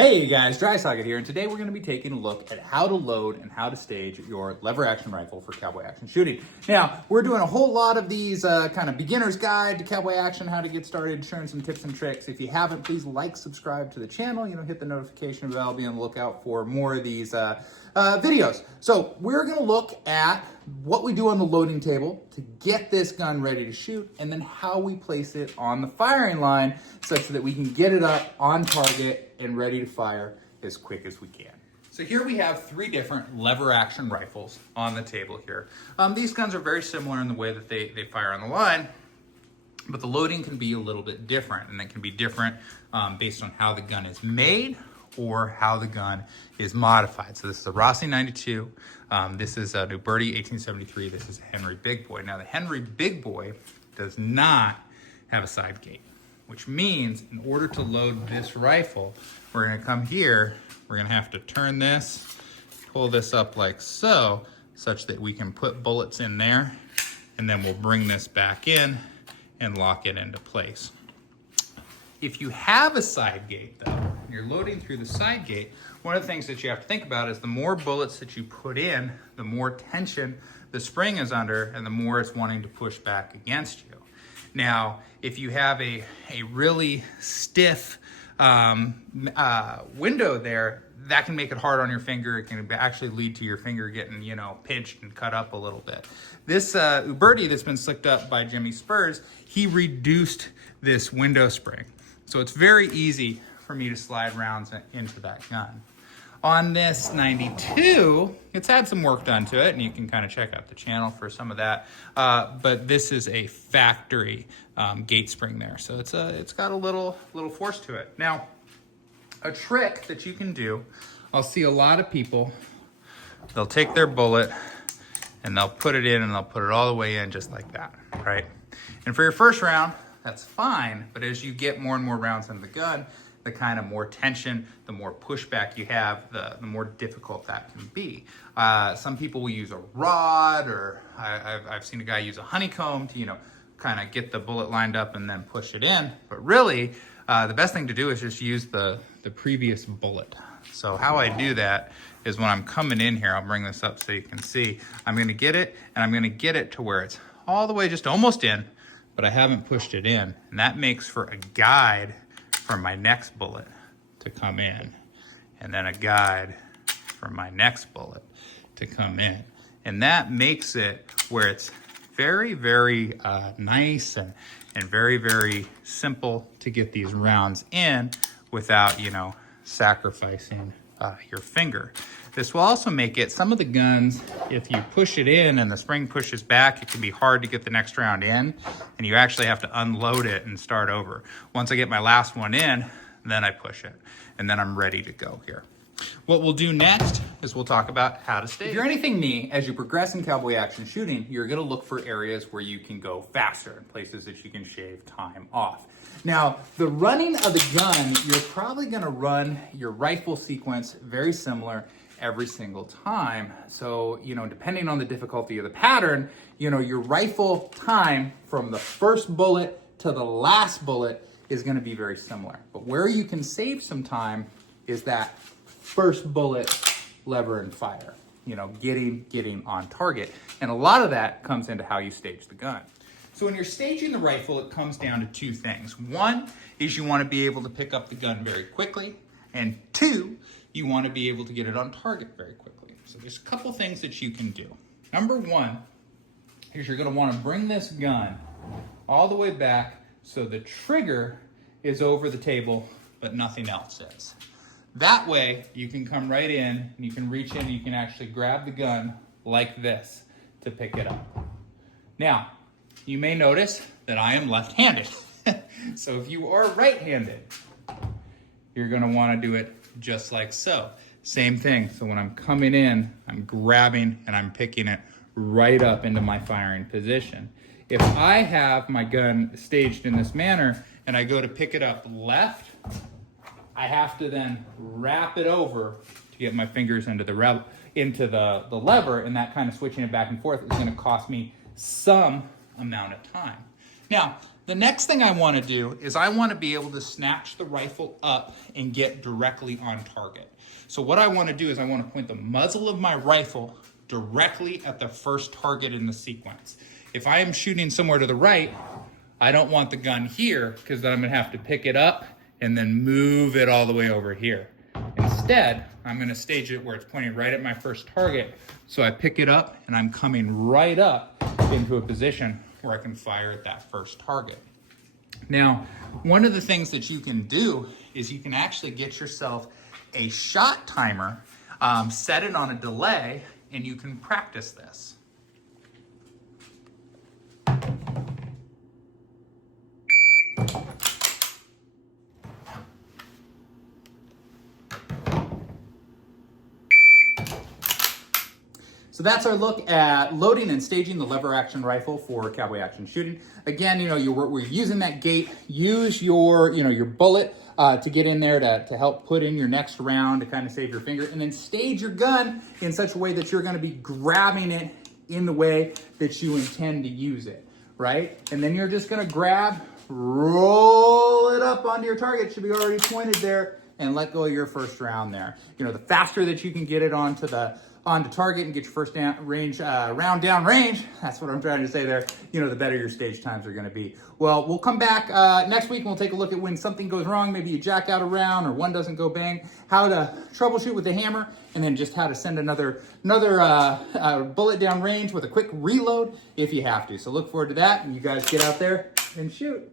Hey guys, Dry Socket here, and today we're going to be taking a look at how to load and how to stage your lever action rifle for cowboy action shooting. Now, we're doing a whole lot of these kind of beginner's guide to cowboy action, how to get started, sharing some tips and tricks. If you haven't, please like, subscribe to the channel, hit the notification bell, be on the lookout for more of these videos. So we're going to look at what we do on the loading table to get this gun ready to shoot, and then how we place it on the firing line such that we can get it up on target and ready to fire as quick as we can. So here we have three different lever action rifles on the table here. These guns are very similar in the way that they fire on the line, but the loading can be a little bit different, and it can be different based on how the gun is made or how the gun is modified. So this is a Rossi 92. This is a Uberti 1873. This is a Henry Big Boy. Now the Henry Big Boy does not have a side gate, which means in order to load this rifle, we're gonna come here, we're gonna have to turn this, pull this up like so, such that we can put bullets in there, and then we'll bring this back in and lock it into place. If you have a side gate though, you're loading through the side gate, one of the things that you have to think about is the more bullets that you put in, the more tension the spring is under, and the more it's wanting to push back against you. Now, if you have a really stiff window there, that can make it hard on your finger. It can actually lead to your finger getting, pinched and cut up a little bit. This Uberti that's been slicked up by Jimmy Spurs, he reduced this window spring. So it's very easy for me to slide rounds into that gun. On this 92, it's had some work done to it, and you can kind of check out the channel for some of that. But this is a factory gate spring there, so it's got a little force to it. Now, a trick that you can do, I'll see a lot of people, they'll take their bullet and they'll put it in and they'll put it all the way in just like that, right? And for your first round, that's fine, but as you get more and more rounds into the gun, the kind of more tension, the more pushback you have, the more difficult that can be. Some people will use a rod, or I've seen a guy use a honeycomb to, kind of get the bullet lined up and then push it in. But really, the best thing to do is just use the previous bullet. So how I do that is when I'm coming in here, I'll bring this up so you can see, I'm gonna get it, and I'm gonna get it to where it's all the way just almost in, but I haven't pushed it in. And that makes for a guide for my next bullet to come in, and then a guide for my next bullet to come in. And that makes it where it's very, very nice and very, very simple to get these rounds in without, sacrificing your finger. This will also make it, some of the guns, if you push it in and the spring pushes back, it can be hard to get the next round in, and you actually have to unload it and start over. Once I get my last one in, then I push it, and then I'm ready to go here. What we'll do next is we'll talk about how to stage. If you're anything me, as you progress in cowboy action shooting, you're gonna look for areas where you can go faster and places that you can shave time off. Now, the running of the gun, you're probably gonna run your rifle sequence very similar every single time. So, depending on the difficulty of the pattern, your rifle time from the first bullet to the last bullet is gonna be very similar. But where you can save some time is that first bullet, lever, and fire, getting on target. And a lot of that comes into how you stage the gun. So when you're staging the rifle, it comes down to two things. One is you want to be able to pick up the gun very quickly, and two, you want to be able to get it on target very quickly. So there's a couple things that you can do. Number one is you're going to want to bring this gun all the way back so the trigger is over the table, but nothing else is. That way, you can come right in, and you can reach in, and you can actually grab the gun like this to pick it up. Now, you may notice that I am left-handed. So if you are right-handed, you're gonna wanna do it just like so. Same thing, so when I'm coming in, I'm grabbing and I'm picking it right up into my firing position. If I have my gun staged in this manner and I go to pick it up left, I have to then wrap it over to get my fingers into the lever, and that kind of switching it back and forth is gonna cost me some amount of time. Now, The next thing I want to do is I want to be able to snatch the rifle up and get directly on target. So what I want to do is I want to point the muzzle of my rifle directly at the first target in the sequence. If I am shooting somewhere to the right, I don't want the gun here because then I'm going to have to pick it up and then move it all the way over here. Instead, I'm going to stage it where it's pointing right at my first target. So I pick it up and I'm coming right up into a position where I can fire at that first target. Now, one of the things that you can do is you can actually get yourself a shot timer, set it on a delay, and you can practice this. So that's our look at loading and staging the lever action rifle for Cowboy Action Shooting. Again, we're using that gate. Use your bullet to get in there to help put in your next round to kind of save your finger, and then stage your gun in such a way that you're going to be grabbing it in the way that you intend to use it, right? And then you're just going to grab, roll it up onto your target. It should be already pointed there, and let go of your first round there. The faster that you can get it onto target and get your first round down range, that's what I'm trying to say there, the better your stage times are going to be. Well, we'll come back next week and we'll take a look at when something goes wrong, maybe you jack out a round or one doesn't go bang, how to troubleshoot with the hammer, and then just how to send another bullet down range with a quick reload if you have to. So look forward to that, and you guys get out there and shoot.